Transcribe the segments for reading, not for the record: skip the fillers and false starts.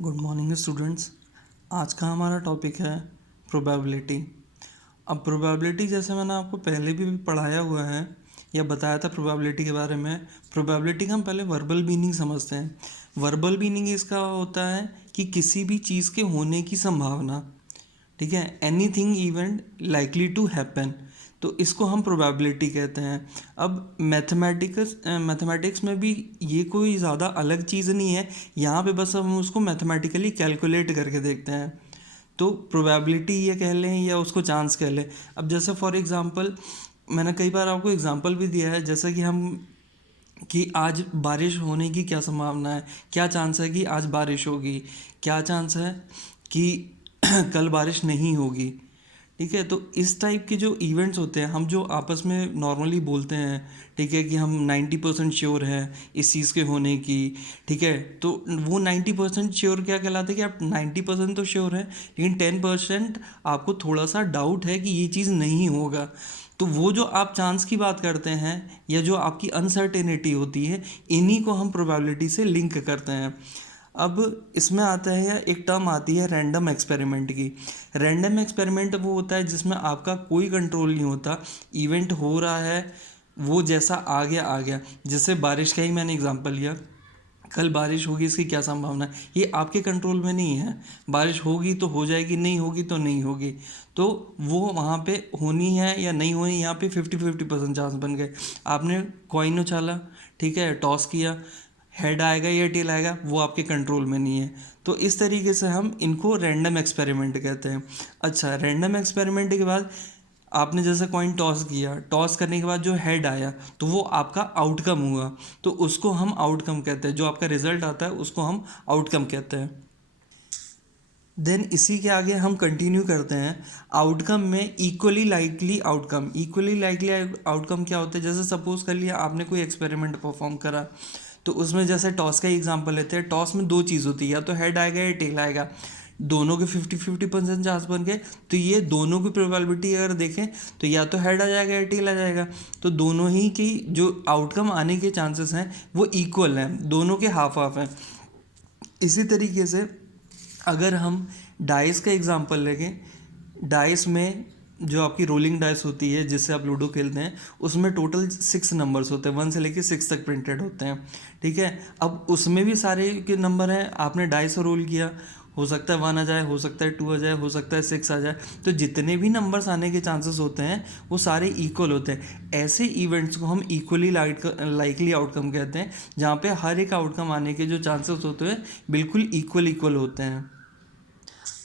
Good morning students. आज का हमारा टॉपिक है प्रोबेबिलिटी। अब प्रोबेबिलिटी जैसे मैंने आपको पहले भी पढ़ाया हुआ है या बताया था प्रोबेबिलिटी के बारे में। प्रोबेबिलिटी का हम पहले वर्बल मीनिंग समझते हैं। वर्बल मीनिंग इसका होता है कि किसी भी चीज़ के होने की संभावना, ठीक है, anything event likely to happen, तो इसको हम प्रोबेबिलिटी कहते हैं। अब मैथमेटिक्स में भी ये कोई ज़्यादा अलग चीज़ नहीं है, यहाँ पे बस हम उसको मैथमेटिकली कैलकुलेट करके देखते हैं। तो प्रोबेबिलिटी ये कह लें या उसको चांस कह लें। अब जैसे फॉर एग्ज़ाम्पल मैंने कई बार आपको एग्ज़ाम्पल भी दिया है, जैसा कि आज बारिश होने की क्या संभावना है, क्या चांस है कि आज बारिश होगी, क्या चांस है कि कल बारिश नहीं होगी। ठीक है, तो इस टाइप के जो इवेंट्स होते हैं, हम जो आपस में नॉर्मली बोलते हैं, ठीक है, कि हम 90% श्योर हैं इस चीज़ के होने की, ठीक है, तो वो 90% श्योर क्या कहलाते हैं कि आप 90% तो श्योर हैं, लेकिन 10% आपको थोड़ा सा डाउट है कि ये चीज़ नहीं होगा। तो वो जो आप चांस की बात करते हैं या जो आपकी अनसर्टेनिटी होती है, इन्हीं को हम प्रोबेबिलिटी से लिंक करते हैं। अब इसमें आता है एक टर्म आती है रैंडम एक्सपेरिमेंट की। रैंडम एक्सपेरिमेंट वो होता है जिसमें आपका कोई कंट्रोल नहीं होता, इवेंट हो रहा है, वो जैसा आ गया। जैसे बारिश का ही मैंने एग्जांपल लिया, कल बारिश होगी, इसकी क्या संभावना है, ये आपके कंट्रोल में नहीं है। बारिश होगी तो हो जाएगी, नहीं होगी तो नहीं होगी। तो वो वहाँ पे होनी है या नहीं होनी, यहाँ पे 50-50% चांस बन गए। आपने कॉइन उछाला, ठीक है, टॉस किया, हेड आएगा या टेल आएगा, वो आपके कंट्रोल में नहीं है। तो इस तरीके से हम इनको रैंडम एक्सपेरिमेंट कहते हैं। अच्छा, रैंडम एक्सपेरिमेंट के बाद आपने जैसे कॉइन टॉस किया, टॉस करने के बाद जो हेड आया तो वो आपका आउटकम हुआ, तो उसको हम आउटकम कहते हैं। जो आपका रिजल्ट आता है उसको हम आउटकम कहते हैं। देन इसी के आगे हम कंटिन्यू करते हैं। आउटकम में equally likely outcome. Equally likely outcome क्या होता है, जैसे सपोज कर लिया आपने कोई एक्सपेरिमेंट परफॉर्म करा, तो उसमें जैसे टॉस का ही एग्जांपल लेते हैं। टॉस में दो चीज़ होती है, या तो हेड आएगा या टेल आएगा। दोनों के 50-50% चांस बन गए, तो ये दोनों की प्रोबेबिलिटी अगर देखें तो या तो हेड आ जाएगा या टेल आ जाएगा। तो दोनों ही की जो आउटकम आने के चांसेस हैं वो इक्वल हैं, दोनों के हाफ हाफ हैं। इसी तरीके से अगर हम डाइस का एग्जांपल लेंगे, डाइस में जो आपकी रोलिंग डाइस होती है जिससे आप लूडो खेलते हैं, उसमें टोटल 6 नंबर्स होते हैं, 1 से लेके 6 तक प्रिंटेड होते हैं। ठीक है, अब उसमें भी सारे के नंबर हैं, आपने डाइस रोल किया, हो सकता है 1 आ जाए, हो सकता है 2 आ जाए, हो सकता है 6 आ जाए। तो जितने भी नंबर्स आने के चांसेस होते हैं वो सारे इक्वल होते हैं। ऐसे इवेंट्स को हम इक्वली लाइकली आउटकम कहते हैं, जहाँ पे हर एक आउटकम आने के जो चांसेस होते हैं बिल्कुल इक्वल होते हैं।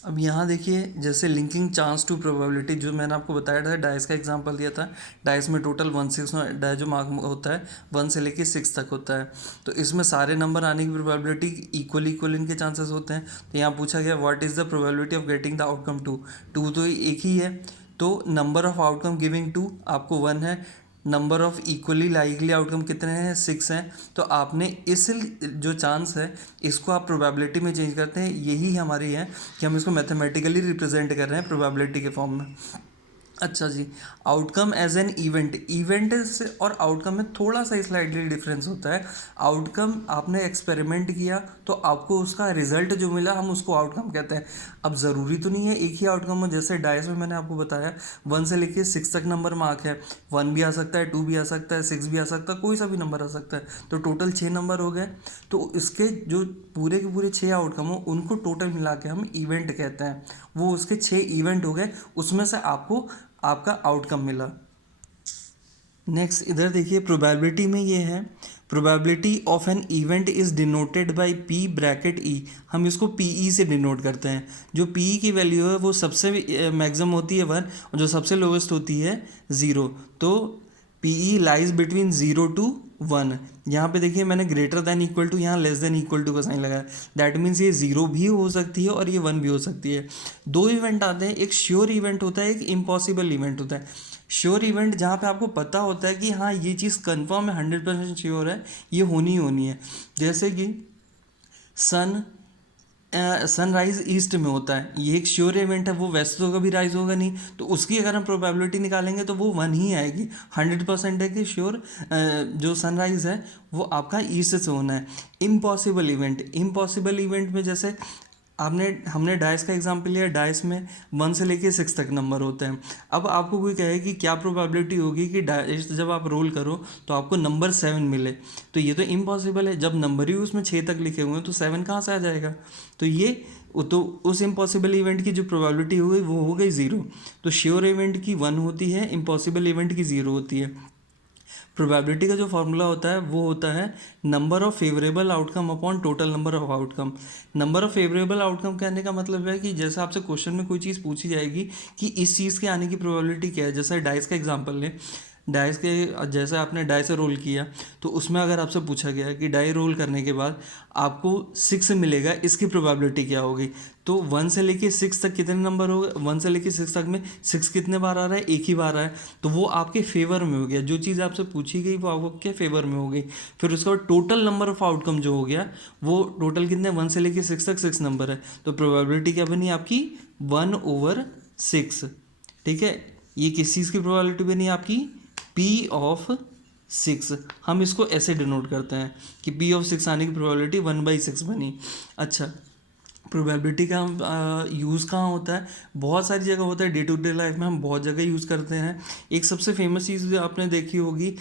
अब यहाँ देखिए, जैसे लिंकिंग चांस टू प्रोबेबिलिटी, जो मैंने आपको बताया था, डाइस का एग्जांपल दिया था। डाइस में टोटल 1-6 डाइस जो मार्क होता है 1 से लेके 6 तक होता है। तो इसमें सारे नंबर आने की प्रोबेबिलिटी इक्वल इनके चांसेस होते हैं। तो यहाँ पूछा गया what is the probability of getting the outcome 2 तो एक ही है, तो नंबर ऑफ आउटकम गिविंग 2 आपको 1 है। Number of equally likely outcome कितने हैं, 6 हैं। तो आपने इस जो चांस है इसको आप प्रोबेबिलिटी में चेंज करते हैं। यही हमारी है कि हम इसको मैथमेटिकली रिप्रेजेंट कर रहे हैं प्रोबेबिलिटी के फॉर्म में। अच्छा जी, आउटकम एज एन इवेंट से और आउटकम में थोड़ा सा स्लाइडली डिफरेंस होता है। आउटकम, आपने एक्सपेरिमेंट किया तो आपको उसका रिजल्ट जो मिला हम उसको आउटकम कहते हैं। अब ज़रूरी तो नहीं है एक ही आउटकम हो, जैसे डाइस में मैंने आपको बताया 1 से लेके 6 तक नंबर मार्क है। 1 भी आ सकता है, 2 भी आ सकता है, 6 भी आ सकता है, कोई सा भी नंबर आ सकता है। तो टोटल 6 नंबर हो गए। तो इसके जो पूरे के पूरे 6 आउटकम हो उनको टोटल मिला के हम इवेंट कहते हैं। वो उसके 6 इवेंट हो गए, उसमें से आपको आपका आउटकम मिला। नेक्स्ट इधर देखिए, प्रोबेबिलिटी में ये है, probability of an event is denoted by P bracket E. हम इसको पी ई से डिनोट करते हैं। जो पी ई की वैल्यू है वो सबसे मैक्सिमम होती है 1 और जो सबसे लोवेस्ट होती है 0। तो P E lies between 0 to 1। यहाँ पे देखिए मैंने ग्रेटर दैन इक्वल टू, यहाँ लेस दैन इक्वल टू का साइन लगाया। दैट मीन्स ये 0 भी हो सकती है और ये 1 भी हो सकती है। दो इवेंट आते हैं, एक श्योर इवेंट होता है, एक इम्पॉसिबल इवेंट होता है। श्योर इवेंट जहाँ पे आपको पता होता है कि हाँ ये चीज़ कंफर्म है, 100% श्योर है, ये होनी ही होनी है। जैसे कि सनराइज ईस्ट में होता है, ये एक श्योर इवेंट है, वो वेस्ट तो कभी राइज होगा नहीं, तो उसकी अगर हम प्रोबेबिलिटी निकालेंगे तो वो 1 ही आएगी। 100% है कि श्योर जो सनराइज है वो आपका ईस्ट से होना है। इम्पॉसिबल इवेंट में जैसे आपने हमने डाइस का एग्जांपल लिया। डाइस में 1 से लेके 6 तक नंबर होते हैं। अब आपको कोई कहे कि क्या प्रोबेबिलिटी होगी कि डाइस जब आप रोल करो तो आपको नंबर 7 मिले, तो ये तो इम्पॉसिबल है। जब नंबर ही उसमें 6 तक लिखे हुए हैं तो 7 कहाँ से आ जाएगा? तो ये तो उस इम्पॉसिबल इवेंट की जो प्रोबेबिलिटी हो गई वो हो गई 0। तो श्योर इवेंट की 1 होती है, इम्पॉसिबल इवेंट की 0 होती है। प्रोबेबिलिटी का जो फॉर्मूला होता है वो होता है number of favourable outcome upon total number of outcome. Number of favourable outcome कहने का मतलब है कि जैसे आपसे क्वेश्चन में कोई चीज़ पूछी जाएगी कि इस चीज़ के आने की प्रोबेबिलिटी क्या है। जैसे डाइस का एग्जांपल लें, डाइस के जैसे आपने डाई से रोल किया तो उसमें अगर आपसे पूछा गया कि डाई रोल करने के बाद आपको 6 मिलेगा, इसकी प्रोबेबिलिटी क्या होगी? तो 1 से लेके 6 तक कितने नंबर हो गए? 1 से लेके 6 तक में 6 कितने बार आ रहा है? एक ही बार आ रहा है। तो वो आपके फेवर में हो गया, जो चीज़ आपसे पूछी गई वो आपके फेवर में हो गई। फिर उसके बाद टोटल नंबर ऑफ आउटकम जो हो गया वो टोटल कितने, 1 से लेके 6 तक 6 नंबर है। तो प्रोबेबिलिटी क्या बनी आपकी? 1/6। ठीक है, ये किस चीज़ की प्रोबेबिलिटी बनी आपकी? P(6). हम इसको ऐसे डिनोट करते हैं कि P(6) आने की प्रोबेबिलिटी 1/6 बनी। अच्छा, प्रोबेबिलिटी का यूज़ कहाँ होता है? बहुत सारी जगह होता है, डे टू डे लाइफ में हम बहुत जगह यूज़ करते हैं। एक सबसे फेमस चीज़ जो आपने देखी होगी,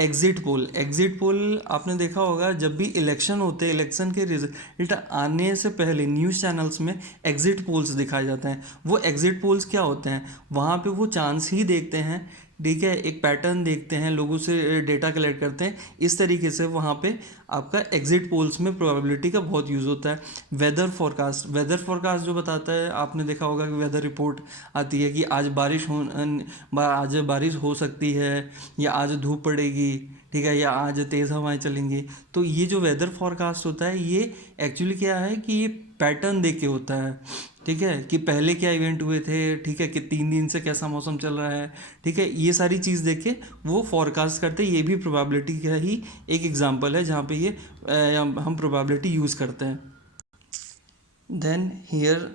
एग्ज़िट पोल। एग्ज़िट पोल आपने देखा होगा, जब भी इलेक्शन होते हैं, इलेक्शन के रिजल्ट आने से पहले न्यूज़ चैनल्स में एग्ज़िट पोल्स दिखाए जाते हैं। वो एग्ज़िट पोल्स क्या होते हैं? वहाँ पे वो चांस ही देखते हैं, ठीक है, एक पैटर्न देखते हैं, लोगों से डेटा कलेक्ट करते हैं। इस तरीके से वहाँ पे आपका एग्ज़िट पोल्स में प्रोबेबिलिटी का बहुत यूज़ होता है। वेदर फोरकास्ट, वेदर फोरकास्ट जो बताता है, आपने देखा होगा कि वेदर रिपोर्ट आती है कि आज आज बारिश हो सकती है, या आज धूप पड़ेगी, ठीक है, या आज तेज़ हवाएं चलेंगी। तो ये जो वेदर फोरकास्ट होता है ये एक्चुअली क्या है कि ये पैटर्न देख के होता है, ठीक है, कि पहले क्या इवेंट हुए थे, ठीक है, कि 3 दिन से कैसा मौसम चल रहा है, ठीक है, ये सारी चीज़ देख के वो फॉरकास्ट करते हैं। ये भी प्रोबेबिलिटी का ही एक एग्जांपल है जहाँ पे ये हम प्रोबेबिलिटी यूज़ करते हैं। देन हियर,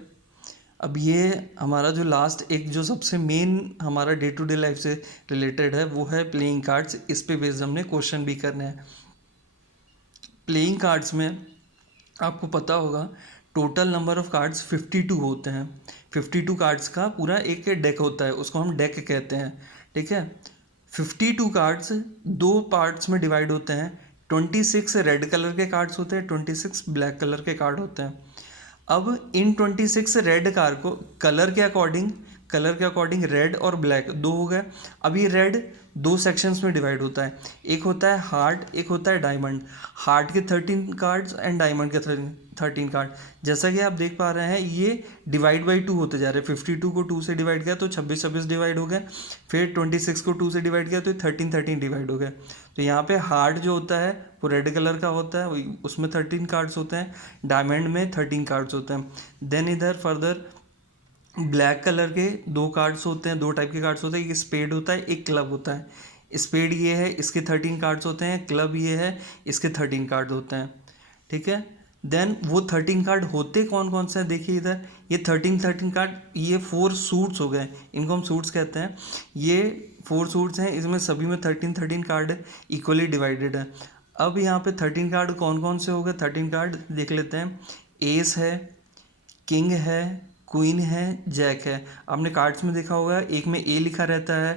अब ये हमारा जो लास्ट एक जो सबसे मेन हमारा डे टू डे लाइफ से रिलेटेड है वो है प्लेइंग कार्ड्स। इस पे बेस्ड हमने क्वेश्चन भी करने हैं। प्लेइंग कार्ड्स में आपको पता होगा टोटल नंबर ऑफ कार्ड्स 52 होते हैं। 52 कार्ड्स का पूरा एक डेक होता है, उसको हम डेक कहते हैं, ठीक है। 52 कार्ड्स 2 पार्ट्स में डिवाइड होते हैं। 26 रेड कलर के कार्ड्स होते हैं, 26 ब्लैक कलर के कार्ड होते हैं। अब इन 26 रेड कार को कलर के अकॉर्डिंग रेड और ब्लैक दो हो गए। अब ये रेड 2 सेक्शंस में डिवाइड होता है, एक होता है हार्ट, एक होता है डायमंड। हार्ट के 13 कार्ड्स एंड डायमंड के 13 कार्ड। जैसा कि आप देख पा रहे हैं ये डिवाइड बाई 2 होते जा रहे हैं। 52 को 2 से डिवाइड किया तो 26 डिवाइड हो गए, फिर 26 को 2 से डिवाइड किया तो 13 डिवाइड हो गए। तो यहाँ पे हार्ट जो होता है वो रेड कलर का होता है, उसमें 13 कार्ड्स होते हैं। डायमंड में 13 कार्ड्स होते हैं। देन इधर फर्दर ब्लैक कलर के 2 कार्ड्स होते हैं, 2 टाइप के कार्ड्स होते हैं, एक स्पेड होता है, एक क्लब होता है। स्पेड ये है, इसके 13 कार्ड्स होते हैं, क्लब ये है, इसके 13 कार्ड्स होते हैं, ठीक है। देन वो 13 कार्ड होते कौन कौन से हैं? देखिए इधर ये 13 कार्ड, ये 4 सूट्स हो गए, इनको हम सूट्स कहते हैं। ये 4 सूट्स हैं, इसमें सभी में 13 कार्ड इक्वली डिवाइडेड है। अब यहाँ पे 13 कार्ड कौन कौन से हो गए? 13 कार्ड देख लेते हैं। एस है, किंग है, क्वीन है, जैक है। आपने कार्ड्स में देखा होगा एक में ए लिखा रहता है,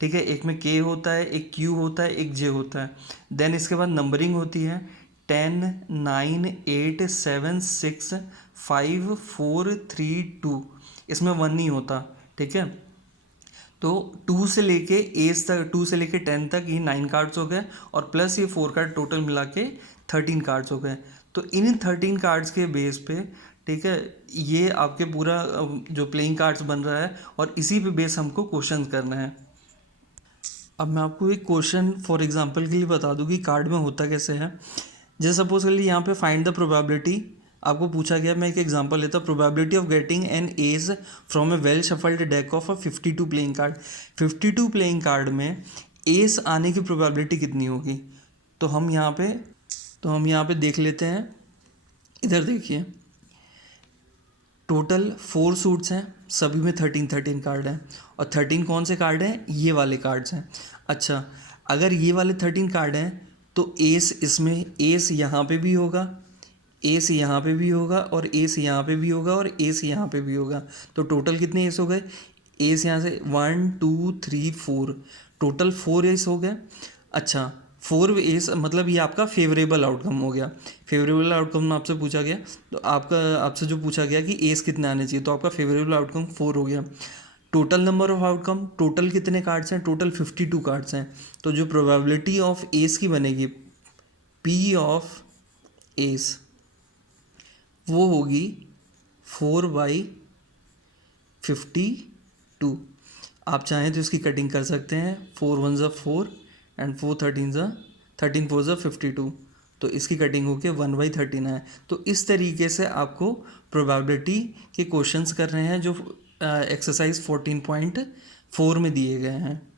ठीक है, एक में के होता है, एक क्यू होता है, एक जे होता है। देन इसके बाद नंबरिंग होती है 10, 9, 8, 7, 6, 5, 4, 3, 2। इसमें 1 नहीं होता, ठीक है। तो 2 से लेके एज तक, 2 से लेके 10 तक ये 9 कार्ड्स हो गए, और प्लस ये 4 कार्ड टोटल मिला के 13 कार्ड्स हो गए। तो इन 13 कार्ड्स के बेस पे, ठीक है, ये आपके पूरा जो प्लेइंग कार्ड्स बन रहा है, और इसी पे बेस हमको क्वेश्चन करना है। अब मैं आपको एक क्वेश्चन फॉर एग्जांपल के लिए बता दूं कि कार्ड में होता कैसे है। जैसे सपोज कर लीजिए यहाँ पे फाइंड द प्रोबेबिलिटी आपको पूछा गया। मैं एक एग्जांपल लेता हूँ, probability of getting an ace from a well shuffled deck of 52 playing card. 52 playing card में एस आने की प्रोबेबिलिटी कितनी होगी? तो हम यहाँ पे देख लेते हैं। इधर देखिए, टोटल 4 सूट्स हैं, सभी में 13 कार्ड हैं, और 13 कौन से कार्ड हैं? ये वाले कार्ड्स हैं। अच्छा, अगर ये वाले 13 कार्ड हैं तो एस इसमें, एस यहाँ पे भी होगा, एस यहाँ पे भी होगा और एस यहाँ पे भी होगा और एस यहाँ पे भी होगा। तो टोटल कितने एस हो गए? एस यहाँ से 1 2 3 4, टोटल 4 एस हो गए। अच्छा, 4 एस मतलब ये आपका फेवरेबल आउटकम हो गया। फेवरेबल आउटकम में आपसे पूछा गया, तो आपसे जो पूछा गया कि एस कितने आने चाहिए, तो आपका फेवरेबल आउटकम 4 हो गया। Total number of outcome, total कितने कार्ड्स हैं? टोटल 52 कार्ड्स हैं। तो जो प्रोबेबिलिटी ऑफ एस की बनेगी, पी ऑफ एस, वो होगी 4/52। आप चाहें तो इसकी कटिंग कर सकते हैं, 4 1 ज़ा 4 एंड 4 13 4 ज़ा 52। तो इसकी कटिंग होके 1/13 है। तो इस तरीके से आपको प्रोबेबिलिटी के क्वेश्चंस कर रहे हैं जो एक्सरसाइज 14.4 में दिए गए हैं।